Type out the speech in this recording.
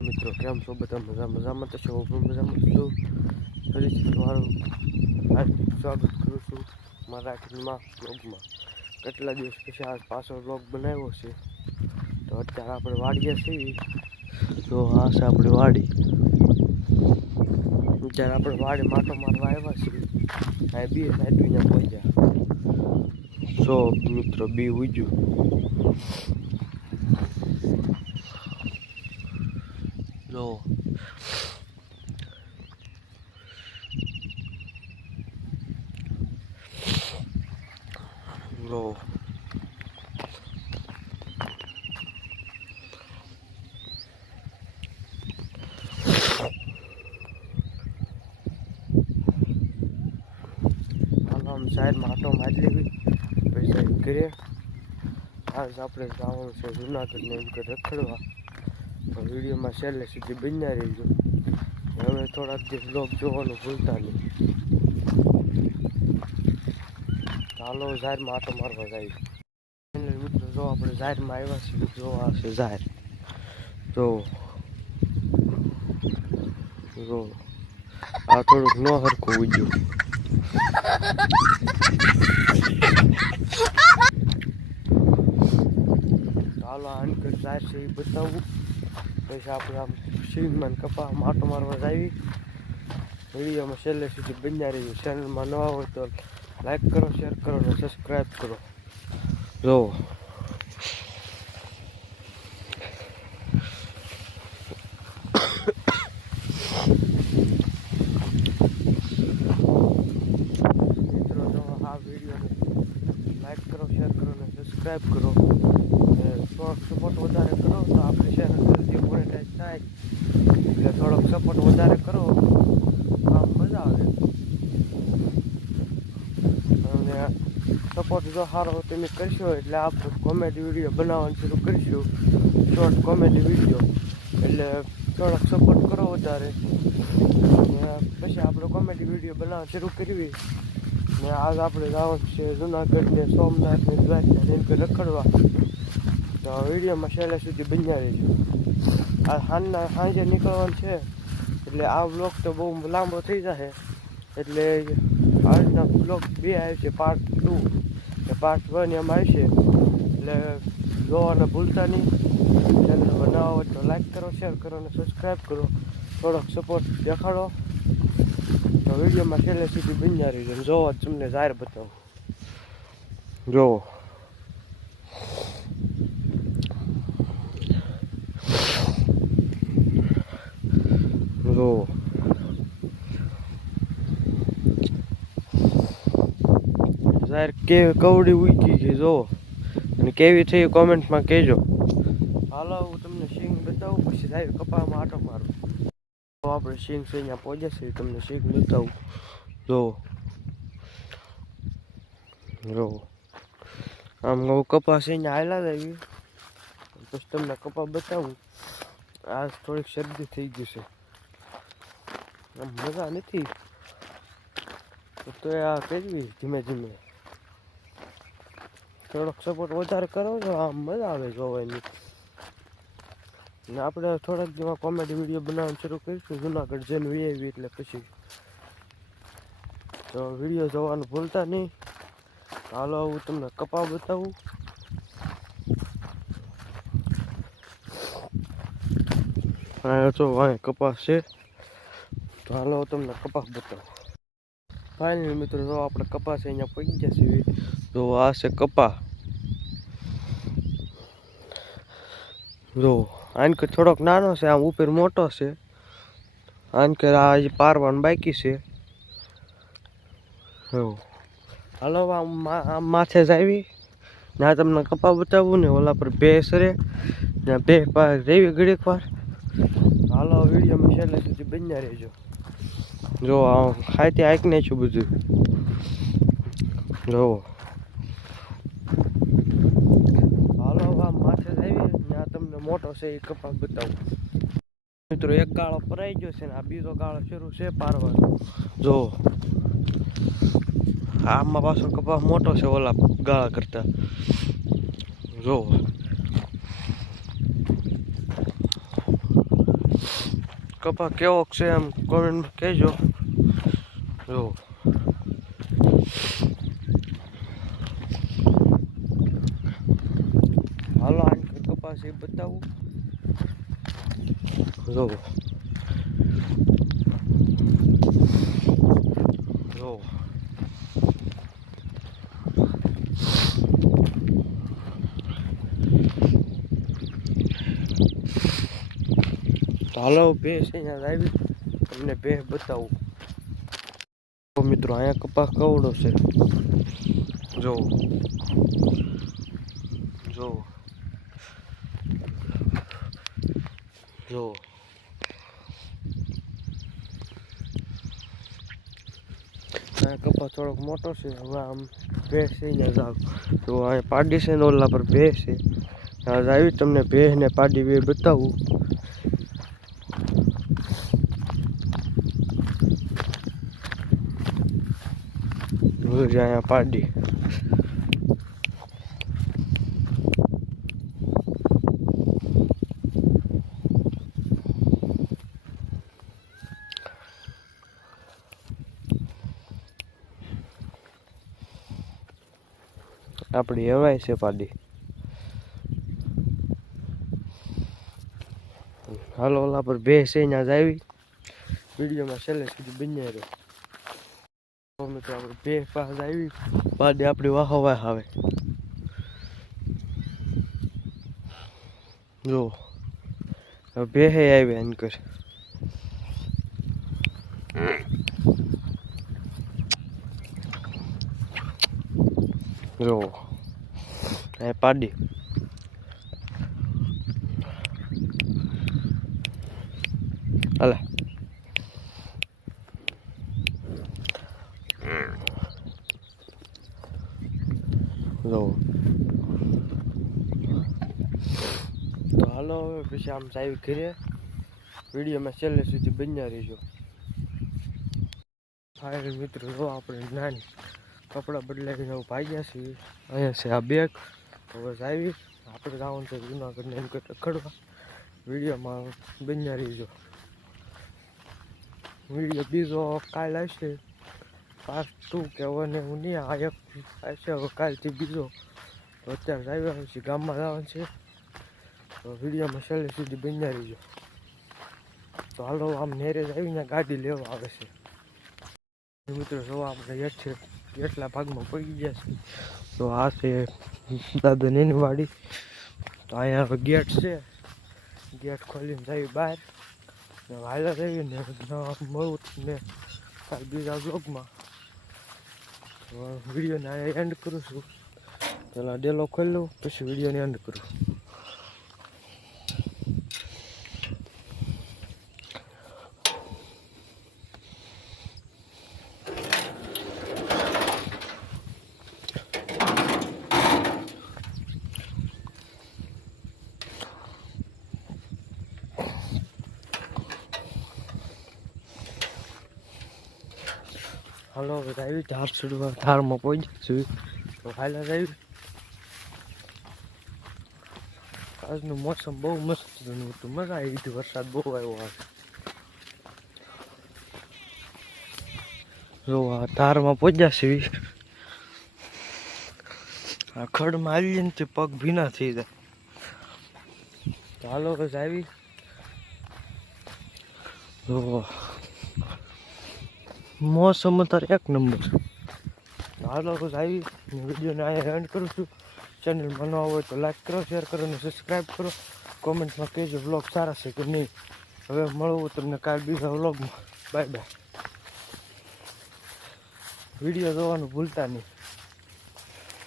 મિત્રો, કેમ છો? બધા મજા, મજામાં તો છો? હું મજામાં છું. ફરીથી તમારું સ્વાગત કરું છું મારા કિનમાં બ્લોગમાં કેટલા દિવસ પછી આ પાછો બ્લોગ બનાવ્યો છે? તો અત્યારે આપણે વાડીએ છીએ. તો આ છે આપણી વાડી. અત્યારે આપણે વાડી માટો મારવા આવ્યા છીએ. આ બી સાઈડ અહીંયા પહોંચ્યા સો, મિત્રો, બી ઉજ્યું જો જો સાઈડમાં આટો મારી લેવી. પછી ઘરે. આજ આપણે જવાનું છે જુનાગઢને એમ કે રખડવા. વિડીયોમાં છેલ્લે સુધી બન્યા રહીજો. હવે થોડાક દિવસ બ્લોગ જોવાનું ભૂલતા નહીં. ચાલો, જાહેરમાં આટો મારવા જાય. મિત્રો, જો આપણે જાહેરમાં આવ્યા છીએ જોવા છે જાહેર. જો. જો. આ થોડુંક ન હરખું ઉજ્યું ચાલો આનકર કરી છે એ બતાવું. પછી આપણે આમ સિંગમાં કપા માટો મારવા જાવી. વિડીયોમાં છેલ્લે સુધી બન્યા રહ્યું ચેનલમાં નવા હોય તો લાઈક કરો શેર કરો અને સબસ્ક્રાઈબ કરો. જો. મિત્રો, જો આ વિડીયોને લાઈક કરો શેર કરો અને સબસ્ક્રાઈબ કરો અને થોડોક સપોર્ટ વધારે કરો તો આપણે ચેનલ જલ્દી મોનેટાઈઝ થાય એટલે થોડોક સપોર્ટ વધારે કરો તો આમ મજા આવે અને સપોર્ટ જો સારો તમે કરશો એટલે આપણે કોમેડી વીડિયો બનાવવાનું શરૂ કરીશું. શોર્ટ કોમેડી વીડિયો એટલે થોડોક સપોર્ટ કરો વધારે. પછી આપણે કોમેડી વીડિયો બનાવવાનું શરૂ કરવી ને આજ આપણે જવાનું છે જુનાગઢ ને સોમનાથ ને દ્વારકા ને રખડવા. તો વિડીયોમાં છેલ્લે સુધી બન્યા રહેજો. આ સાંજના સાંજે નીકળવાનું છે. એટલે આ બ્લોગ તો બહુ લાંબો થઈ જશે એટલે આજના બ્લોગ બે આવે છે પાર્ટ ટુ ને પાર્ટ વન એમ આવશે એટલે જોવાને ભૂલતા નહીં ચેનલ બનાવો હોય તો લાઈક કરો શેર કરો અને સબસ્ક્રાઈબ કરો. થોડોક સપોર્ટ દેખાડો. તો વિડીયોમાં છેલ્લે સુધી બન્યા રહીજો. જોવો જ તમને જાહેર બતાવો. જોવો જો જાહેર કે કવડી ઉગી ગઈ જો અને કેવી થઈ કોમેન્ટમાં કહેજો. હાલો, હું તમને સિંગ બતાવું, પછી થાય કપામાં આટો મારું. તો આપણે સિંગ છે અહીંયા પહોંચે છે તમને સિંગ બતાવું. જો જો આમ હું કપા છે અહીંયા આવેલા જ આવી. પછી તમને કપા બતાવું. આ થોડીક શરદી થઈ ગઈ છે. આમ મજા નથી. તો આ કરવી ધીમે ધીમે. થોડોક સપોર્ટ વધારે કરો તો આમ મજા આવે જોવાની. ને આપણે થોડાક જેવા કોમેડી વીડિયો બનાવવાનું શરૂ કરીશું. જુનાગઢ જઈને વી એટલે પછી તો વીડિયો જોવાનું ભૂલતા નહીં. હાલો, હું તમને કપા બતાવું. હા તો અહીં કપાસ છે. તો હાલો તમને કપાસ બતાવું. ફાઇનલ મિત્રો જો આપણે કપાસ અહીંયા પડી જશે જો આ છે કપા. જો આનકે થોડોક નાનો છે, આમ ઉપર મોટો છે. આનકે આ હજી પારવાનું બાકી છે. હાલો, આમ માથે જ આવી. ના તમને કપા બતાવું ને ઓલા પર બે સરે. ને બે પાર રેવી ઘડીક વાર. હાલો, વિડીયોમાં છેલ્લે સુધી બન્યા રહેજો. જો, આ તે આંક નાખ્યું બધું. જો. હાલો, હવે માથે આવી ત્યાં તમને મોટો છે એ કપાસ બતાવું. મિત્રો, એક ગાળો પરાઈ ગયો છે ને, આ બીજો ગાળો શરૂ છે પારવાનો. જો. આમાં પાછો કપાસ મોટો છે ઓલા ગાળા કરતા. જો. કપા કેવો છે એમ કોમેન્ટમાં કહેજો. જો. હાલો આ કપાસ એ બતાવું. જો તો હાલો, ભેંસ અહીંયા આવી તમને ભેંસ બતાવું. તો મિત્રો, અહીંયા કપાસ કવડો છે. જો. જો. જો. અહીંયા કપાસ થોડોક મોટો છે. હવે આમ ભેંસ છે અહીંયા જાવ તો અહીંયા પાડી છે ને ઓલા પર ભેંસ છે. ત્યાં આવી, તમને ભેંસ ને પાડી બે બતાવું. અહીંયા પાડી આપણી હવાય છે પાડી હાલો ઓલા પર બે છે ત્યાં જ આવી વિડીયોમાં છેલ્લે સુધી બન્યા રહ્યો તો મિત્રો આપણે બે પાસ આવી, પાડી આપણી વાહો વાહ આવે. જો બે હે આવી એન કર જો, એ પાડી. હાલે. જો તો હાલો હવે પછી આમ સાહેબ ઘરે. વિડીયોમાં છેલ્લે સુધી બન્યા રહીશું ફાયર મિત્રો જો આપણે નાની કપડાં બદલાવી હવે ભાગ્યા છીએ. અહીંયા છે આ બેગ હવે આવી. આપણે જવાનું છે જુનાગઢને એમ કે રખડવા વિડીયોમાં બન્યા રહીશું વીડિયો બીજો કાલ આવશે પાર્ટ ટુ કે ને એવું નહીં. આ એક હવે કાલથી બીજો. તો અત્યારે આવ્યા છે ગામમાં જવાનું છે. તો વિડીયોમાં છેલ્લે સુધી બન્યા રહીજો. તો હાલો, આમ નેરેજ આવીને ગાડી લેવા આવે છે. મિત્રો જોવા આપણે યટ છે. એટલા ભાગમાં પડી ગયા છે. તો આ છે દાદા નેની વાડી તો અહીંયા હવે ગેટ છે. ગેટ ખોલીને જાય બહાર. ને વાયલા રહીએ ને મળું ને કાલ બીજા બ્લોગમાં વિડીયોને એન્ડ કરું છું. પહેલાં ડેલો ખોલી લઉં પછી વિડીયોને એન્ડ કરું. હાલો આવી ધાર ચડવા ધારમાં પહોંચી છું તો હાલ આવી. આજનું મોસમ બહુ મસ્ત હતું મજા આવી હતી, વરસાદ બહુ આવ્યો આજે. જો, આ ધારમાં પહોંચ્યા છે આ ખડમાં આવીએ ને તે પગ ભીના થઈ જાય. ચાલો આવી. જો મોસમ અત્યારે એક નંબર. હાલો ખુશ આવી. વિડીયોને અહીંયા એન્ડ કરું છું. ચેનલમાં ન હોય તો લાઈક કરો શેર કરો અને સબસ્ક્રાઈબ કરો. કોમેન્ટમાં કહેજો વ્લોગ સારા છે કે નહીં? હવે મળવું તમને કાલ બીજા વ્લોગમાં બાય બાય વીડિયો જોવાનું ભૂલતા નહીં.